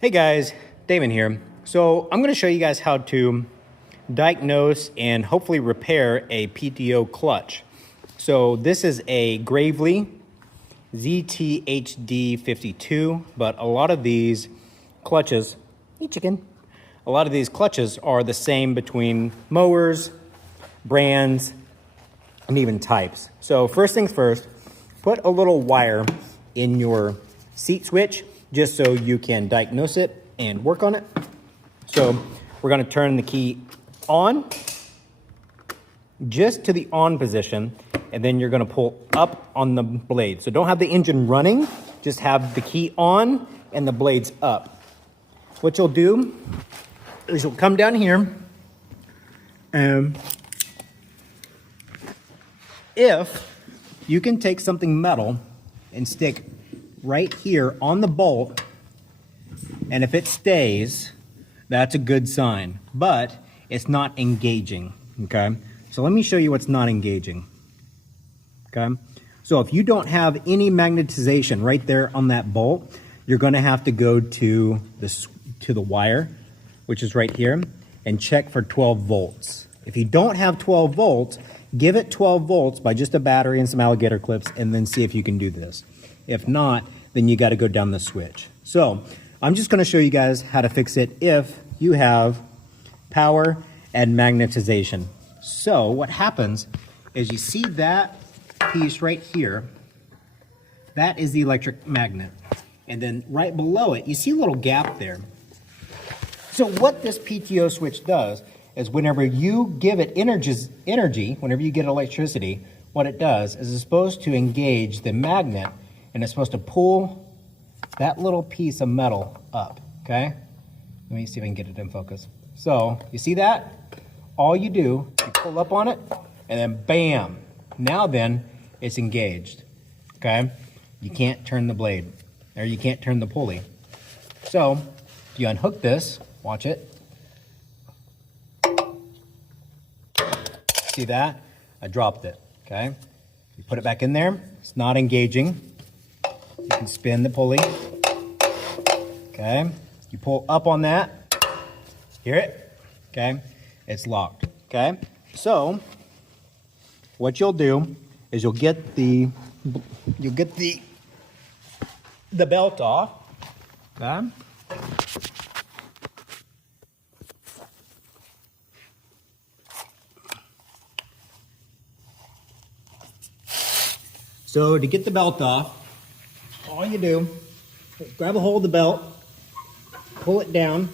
Hey guys, Damon here. So I'm going to show you guys how to diagnose and hopefully repair a PTO clutch. So this is a Gravely ZTHD52, but a lot of these clutches, a lot of these clutches are the same between mowers, brands, and even types. So first things first, put a little wire in your seat switch just so you can diagnose it and work on it. So we're going to turn the key on, just to the on position, and then you're going to pull up on the blade. So don't have the engine running, just have the key on and the blades up. What you'll do is you'll come down here, and if you can take something metal and stick right here on the bolt, and if it stays, that's a good sign, but it's not engaging, okay? So let me show you what's not engaging, okay? So if you don't have any magnetization right there on that bolt, you're gonna have to go to the wire, which is right here, and check for 12 volts. If you don't have 12 volts, give it 12 volts by just a battery and some alligator clips, and then see if you can do this. If not, then you got to go down the switch. So I'm just going to show you guys how to fix it if you have power and magnetization. So what happens is you see that piece right here, that is the electric magnet. And then right below it, you see a little gap there. So what this PTO switch does is whenever you give it energy, whenever you get electricity, what it does is it's supposed to engage the magnet, and it's supposed to pull that little piece of metal up, okay? Let me see if I can get it in focus. So, you see that? All you do, you pull up on it, and then bam! Now then, it's engaged, okay? You can't turn the blade, or you can't turn the pulley. So, if you unhook this, watch it. See that? I dropped it, okay? You put it back in there, it's not engaging. You can spin the pulley, okay? You pull up on that, hear it? Okay, it's locked, okay? So, what you'll do is you'll get the belt off, okay? So to get the belt off, all you do is grab a hold of the belt, pull it down,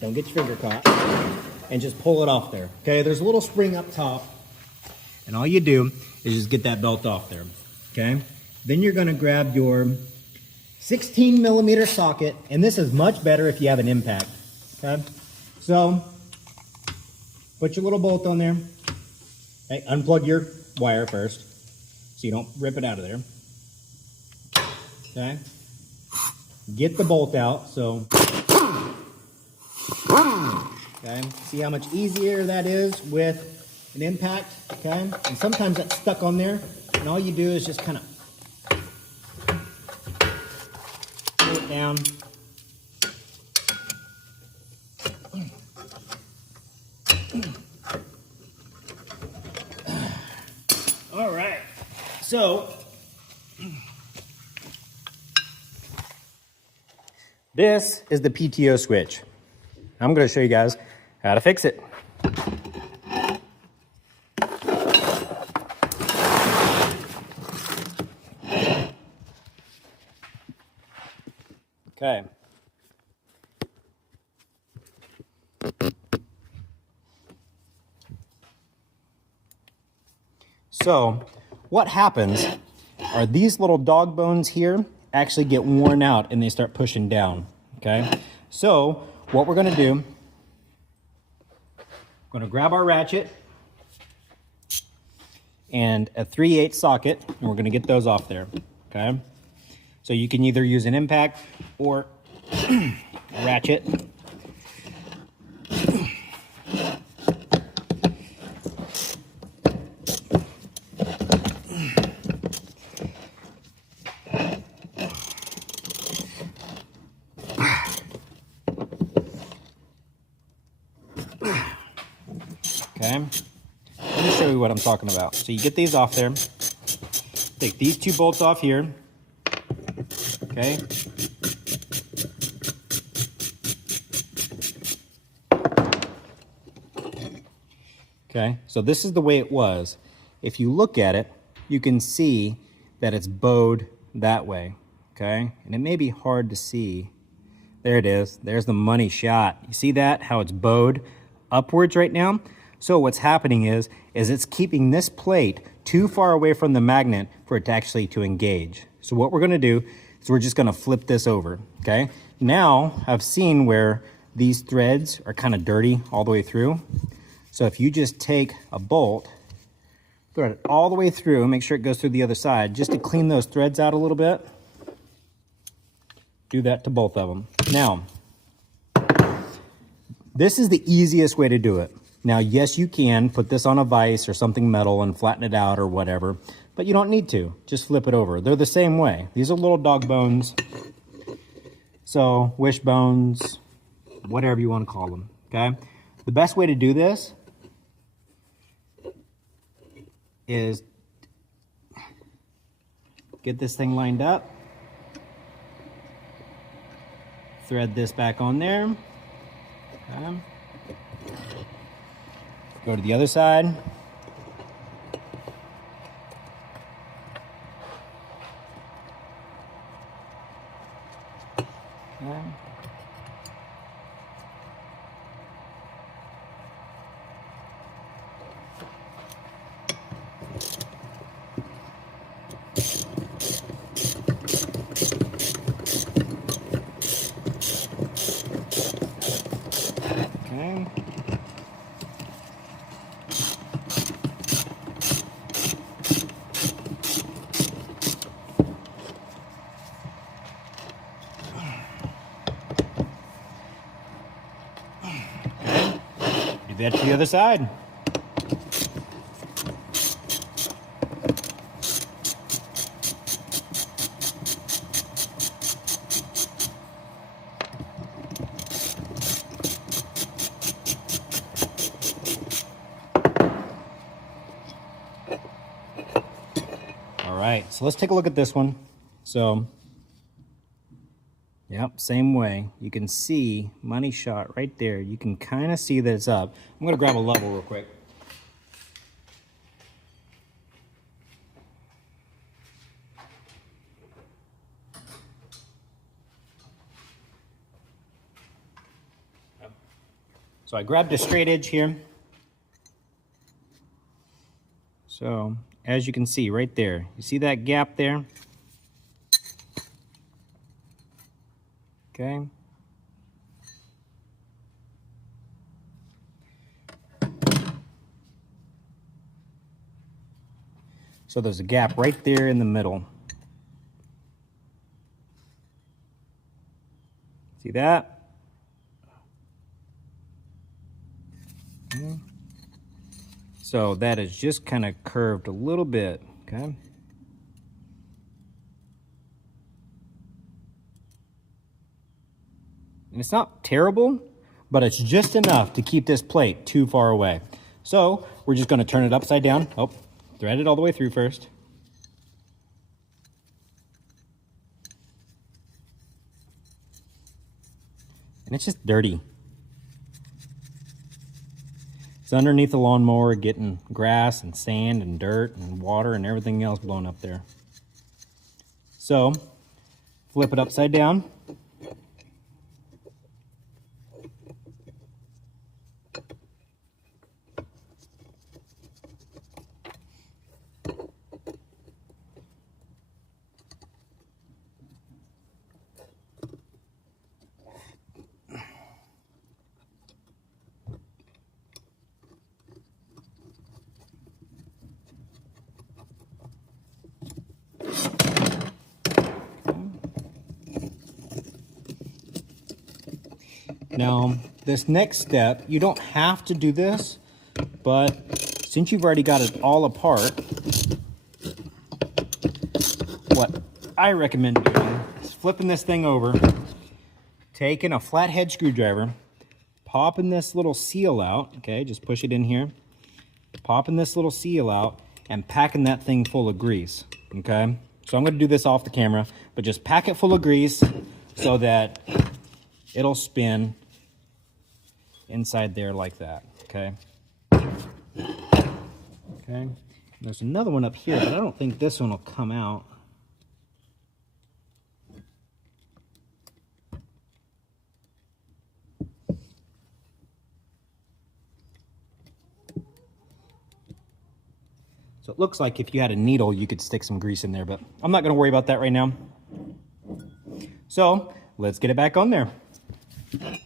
don't get your finger caught, and just pull it off there. Okay, there's a little spring up top, and all you do is just get that belt off there. Okay, then you're going to grab your 16 millimeter socket, and this is much better if you have an impact. Okay, so put your little bolt on there. Okay, unplug your wire first so you don't rip it out of there. Okay, get the bolt out, so, okay, see how much easier that is with an impact, okay, and sometimes that's stuck on there, and all you do is just kind of pull it down, all right, so, this is the PTO switch. I'm going to show you guys how to fix it. Okay. So, what happens are these little dog bones here actually get worn out and they start pushing down, okay? So what we're gonna do, we're gonna grab our ratchet and a 3/8 socket, and we're gonna get those off there, okay? So you can either use an impact or a ratchet. okay? Let me show you what I'm talking about. So you get these off there. Take these 2 bolts off here, okay? Okay, so this is the way it was. If you look at it, you can see that it's bowed that way, okay? And it may be hard to see. There it is. There's the money shot. You see that, how it's bowed upwards right now? So what's happening is it's keeping this plate too far away from the magnet for it to actually to engage. So what we're gonna do is we're just gonna flip this over, okay? Now I've seen where these threads are kind of dirty all the way through. So if you just take a bolt, thread it all the way through, make sure it goes through the other side, just to clean those threads out a little bit. Do that to both of them. Now, this is the easiest way to do it. Now, yes, you can put this on a vise or something metal and flatten it out or whatever, but you don't need to. Just flip it over. They're the same way. These are little dog bones. So, wishbones, whatever you want to call them, okay? The best way to do this is get this thing lined up, thread this back on there, okay. Go to the other side, okay. Okay. Do that to the other side. All right, so let's take a look at this one. So, yep, same way. You can see money shot right there. You can kind of see that it's up. I'm gonna grab a level real quick. So I grabbed a straight edge here. So as you can see right there, you see that gap there? Okay. So there's a gap right there in the middle. See that? So that is just kind of curved a little bit, okay? And it's not terrible, but it's just enough to keep this plate too far away. So we're just going to turn it upside down. Oh, thread it all the way through first. And it's just dirty. It's underneath the lawnmower getting grass and sand and dirt and water and everything else blown up there. So, flip it upside down. Now, this next step, you don't have to do this, but since you've already got it all apart, what I recommend doing is flipping this thing over, taking a flathead screwdriver, popping this little seal out, okay, just push it in here, popping this little seal out and packing that thing full of grease, okay? So I'm gonna do this off the camera, but just pack it full of grease so that it'll spin inside there like that, okay? Okay, there's another one up here, but I don't think this one will come out. So it looks like if you had a needle, you could stick some grease in there, but I'm not gonna worry about that right now. So let's get it back on there.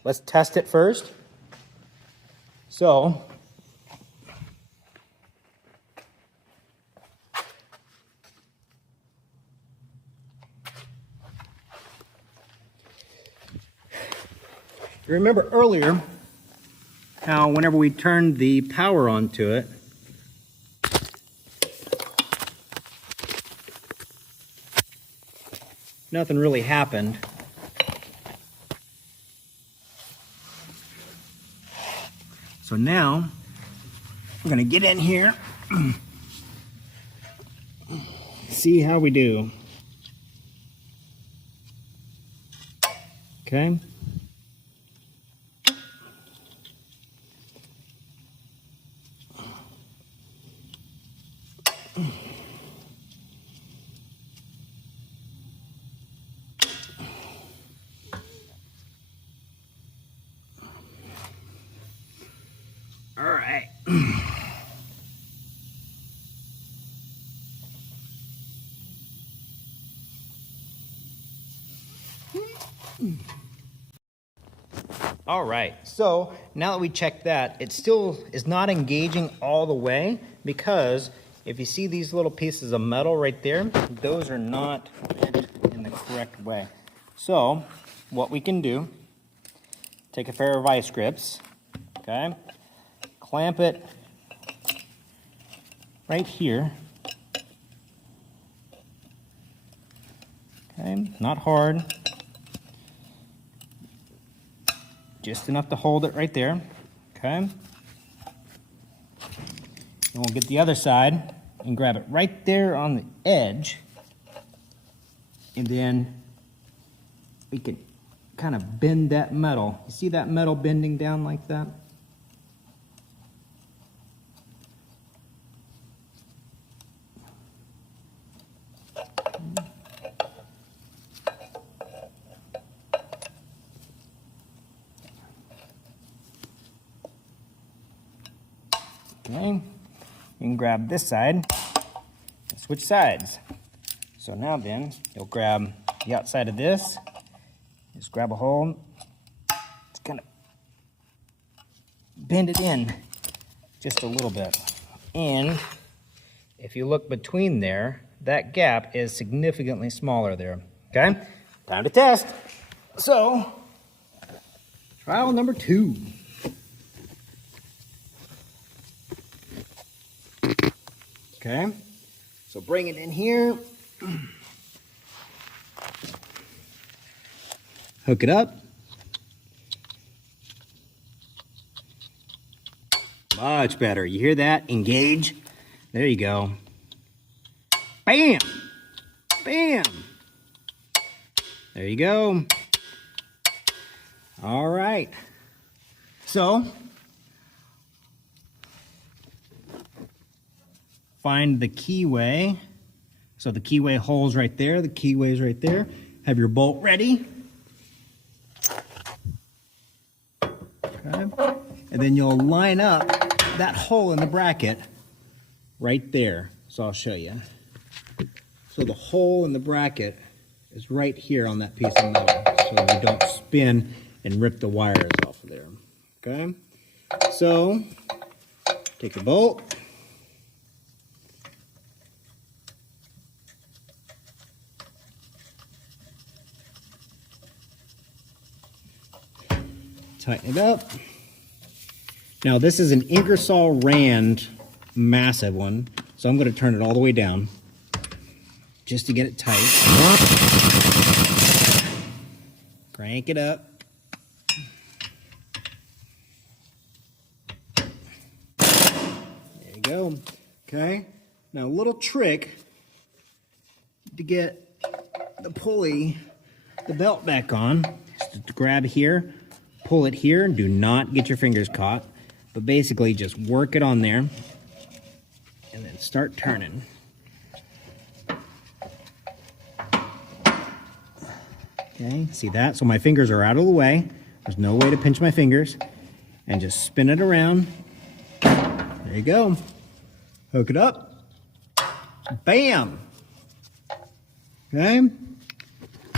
Let's test it first. So, you remember earlier how whenever we turned the power onto it, nothing really happened. So now we're going to get in here, see how we do. Okay. All right. All right, so now that we checked that, it still is not engaging all the way, because if you see these little pieces of metal right there, those are not bent in the correct way. So what we can do, take a pair of vice grips, okay, clamp it right here, okay, not hard, just enough to hold it right there, okay? And we'll get the other side and grab it right there on the edge, and then we can kind of bend that metal. You see that metal bending down like that? Okay, you can grab this side and switch sides. So now then, you'll grab the outside of this, just grab a hole, just kind of bend it in just a little bit. And if you look between there, that gap is significantly smaller there. Okay, time to test. So, trial number 2. Okay, so bring it in here, hook it up, much better. You hear that? Engage. There you go. Bam! Bam! There you go. All right. So, find the keyway. So the keyway hole's right there, the keyway's right there. Have your bolt ready. Okay. And then you'll line up that hole in the bracket right there. So I'll show you. So the hole in the bracket is right here on that piece of metal, so you don't spin and rip the wires off of there. Okay? So take the bolt, tighten it up. Now this is an Ingersoll Rand massive one, so I'm going to turn it all the way down just to get it tight. Crank it up. There you Okay, now a little trick to get the pulley, the belt back on, is to grab here, pull it here, and do not get your fingers caught, but basically just work it on there and then start turning. Okay, see that? So my fingers are out of the way. There's no way to pinch my fingers. And just spin it around. There you go. Hook it up. Bam! Okay,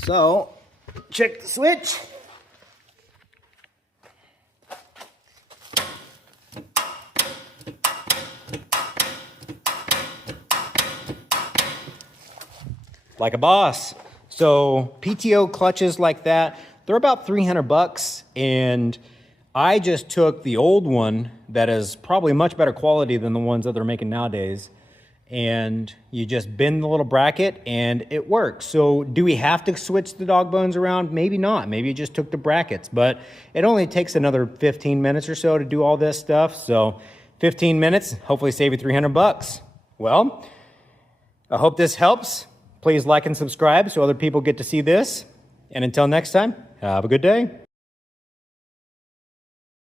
so check the switch. Like a boss. So PTO clutches like that, they're about 300 bucks, and I just took the old one that is probably much better quality than the ones that they're making nowadays, and you just bend the little bracket and it works. So do we have to switch the dog bones around? Maybe not. Maybe you just took the brackets, but it only takes another 15 minutes or so to do all this stuff. So 15 minutes, hopefully save you 300 bucks. Well, I hope this helps. Please like and subscribe so other people get to see this. And until next time, have a good day.